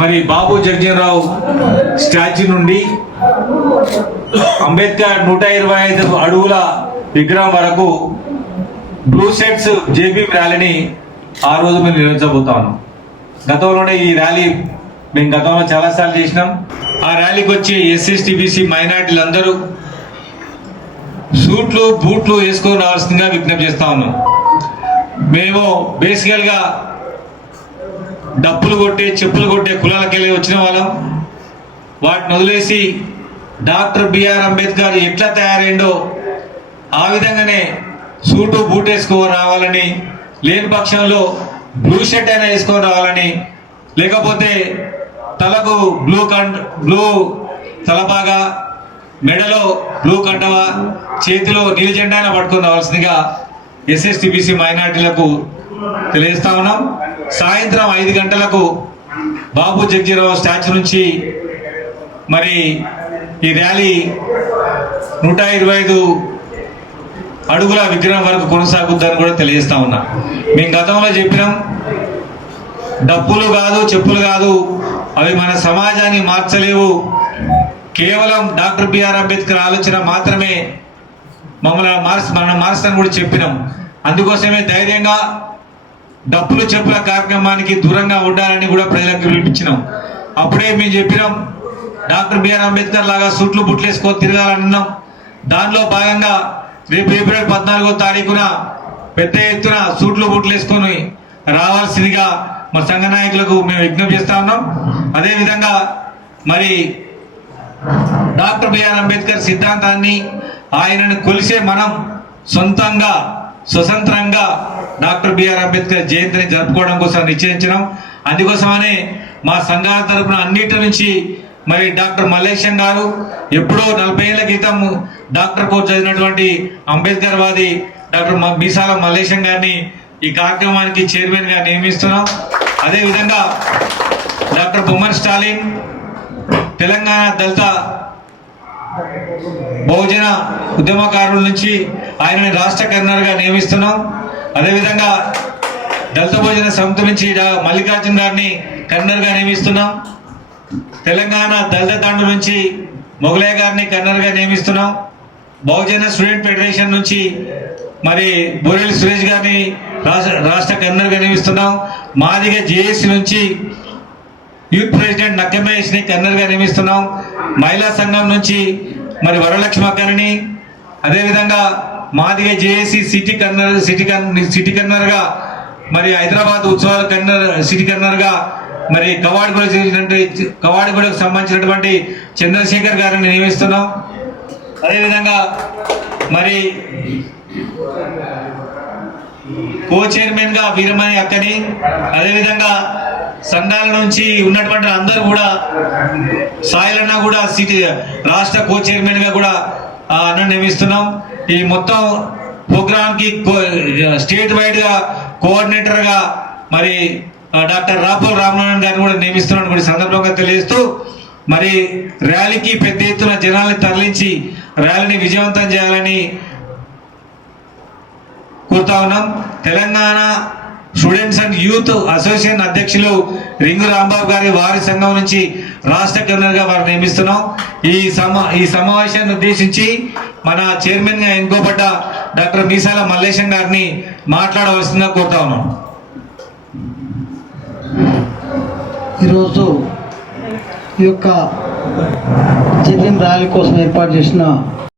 మరి బాబు జగజీవనరావు స్టాచ్యూ నుండి అంబేద్కర్ నూట ఇరవై ఐదు అడుగుల విగ్రహం వరకు బ్లూ షర్ట్స్ జేబీ ర్యాలీని ఆ రోజు మేము నిర్వహించబోతాను. గతంలోనే ఈ ర్యాలీ మేము గతంలో చాలాసార్లు చేసినాం. ఆ ర్యాలీకి వచ్చి ఎస్ఎస్ మైనార్టీలందరూ మైనార్టీలు అందరూ సూట్లు బూట్లు వేసుకొని రావాల్సిందిగా విజ్ఞప్తి చేస్తా ఉన్నాం. మేము బేసికల్గా డప్పులు కొట్టే చెప్పులు కొట్టే కులాలకెళ్ళి వచ్చిన వాళ్ళం. వాటిని వదిలేసి డాక్టర్ బిఆర్ అంబేద్కర్ ఎట్లా తయారైండో ఆ విధంగానే సూటు బూట్ వేసుకొని రావాలని లేని పక్షంలో బ్లూ షర్ట్ అయినా వేసుకొని రావాలని లేకపోతే తలకు బ్లూ కండ్ బ్లూ తలపాగా మెడలో బ్లూ కంటవ చేతిలో నీలి జెండా అయినా పట్టుకుని రావాల్సిందిగా ఎస్ఎస్టిబిసి మైనార్టీలకు తెలియజేస్తా ఉన్నాం. సాయంత్రం ఐదు గంటలకు బాబు జగ్జీరావు స్టాచ్యూ నుంచి మరి ఈ ర్యాలీ నూట ఇరవై ఐదు అడుగుల విగ్రహం వరకు కొనసాగుద్దని కూడా తెలియజేస్తా ఉన్నా. మేము గతంలో చెప్పినాం డప్పులు కాదు చెప్పులు కాదు అవి మన సమాజాన్ని మార్చలేవు. కేవలం డాక్టర్ బిఆర్ అంబేద్కర్ ఆలోచన మాత్రమే మమ్మల్ని మార్చి మనం మార్చని కూడా చెప్పినాం. అందుకోసమే ధైర్యంగా డప్పులు చెప్పుల కార్యక్రమానికి దూరంగా ఉండాలని కూడా ప్రజలకు పిలిపించినాం. అప్పుడే మేము చెప్పినాం డాక్టర్ బిఆర్ అంబేద్కర్ లాగా సుట్లు బుట్లు వేసుకొని తిరగాలన్నాం దానిలో భాగంగా రేపు ఏప్రిల్ పద్నాలుగో తారీఖున పెద్ద ఎత్తున సూట్లు బుట్లు వేసుకొని రావాల్సిందిగా మా సంఘ నాయకులకు మేము విజ్ఞప్తి చేస్తా ఉన్నాం. అదేవిధంగా మరి డాక్టర్ బిఆర్ అంబేద్కర్ సిద్ధాంతాన్ని ఆయనను కొలిసే మనం సొంతంగా స్వతంత్రంగా డాక్టర్ బిఆర్ అంబేద్కర్ జయంతిని జరుపుకోవడం కోసం నిశ్చయించడం అందుకోసమనే మా సంఘాల తరపున అన్నిటి నుంచి మరి డాక్టర్ మల్లేశం గారు ఎప్పుడో నలభై ఏళ్ళ క్రితం డాక్టర్ కోర్స్ చదివినటువంటి అంబేద్కర్ వాది డాక్టర్ మ- మీసాల మల్లేశం గారిని ఈ కార్యక్రమానికి చైర్మన్గా నియమిస్తున్నాం. అదేవిధంగా డాక్టర్ బొమ్మన్ స్టాలిన్ తెలంగాణ దళిత బహుజన ఉద్యమకారుల నుంచి ఆయనని రాష్ట్ర కన్వీనర్గా నియమిస్తున్నాం. అదేవిధంగా దళిత భోజన సమితి నుంచి డా- మల్లికార్జున్ గారిని కన్వీనర్గా నియమిస్తున్నాం. తెలంగాణ దళిత దండు నుంచి మొగలయ్య గారిని కన్వీనర్గా నియమిస్తున్నాం. బహుజన స్టూడెంట్ ఫెడరేషన్ నుంచి మరి బోరెల్లి సురేష్ గారిని రాష్ట్ర రాష్ట్ర కన్వీనర్గా నియమిస్తున్నాం. మాదిగ జేఏసీ నుంచి యూత్ ప్రెసిడెంట్ నక్కమేష్ని కన్వీనర్గా నియమిస్తున్నాం. మహిళా సంఘం నుంచి మరి వరలక్ష్మి అక్కని అదేవిధంగా మాదిగ జేఏసీ సిటీ కన్నర్ సిటీ కన్ సిటీ కన్నర్గా మరి హైదరాబాద్ ఉత్సవాల కన్నర్ సిటీ కన్నర్గా మరి కవాడిగూడ చేసినటువంటి కవాడిగూడకు సంబంధించినటువంటి చంద్రశేఖర్ గారిని నియమిస్తున్నాం. అదేవిధంగా మరి కో చైర్మన్గా వీరమణి అక్కని అదేవిధంగా సంఘాల నుంచి ఉన్నటువంటి అందరూ కూడా సాయిలన్న కూడా సిటీ రాష్ట్ర కో చైర్మన్గా కూడా ఆ, నియమిస్తున్నాం. ఈ మొత్తం ప్రోగ్రామ్కి స్టేట్ వైడ్గా కోఆర్డినేటర్గా మరి డాక్టర్ రాపూల్ రామనారాయణ గారిని కూడా నియమిస్తున్నాను కూడా సందర్భంగా తెలియజేస్తూ మరి ర్యాలీకి పెద్ద ఎత్తున జనాల్ని తరలించి ర్యాలీని విజయవంతం చేయాలని కోరుతా ఉన్నాం. Telangana students and youth association అధ్యక్షులు రింగు రాంబాబు గారి వారి సంఘం నుంచి రాష్ట్ర గవర్నర్గా వారు నియమిస్తున్నాం. ఈ సమా ఈ సమావేశాన్ని ఉద్దేశించి మన చైర్మన్గా ఎన్నుకోబడ్డ డాక్టర్ మీసాల మల్లేశం గారిని మాట్లాడవలసిందిగా కోరుతా ఉన్నాం. ఈరోజు ఈ యొక్క జిల్లిం ర్యాలీ కోసం ఏర్పాటు చేసిన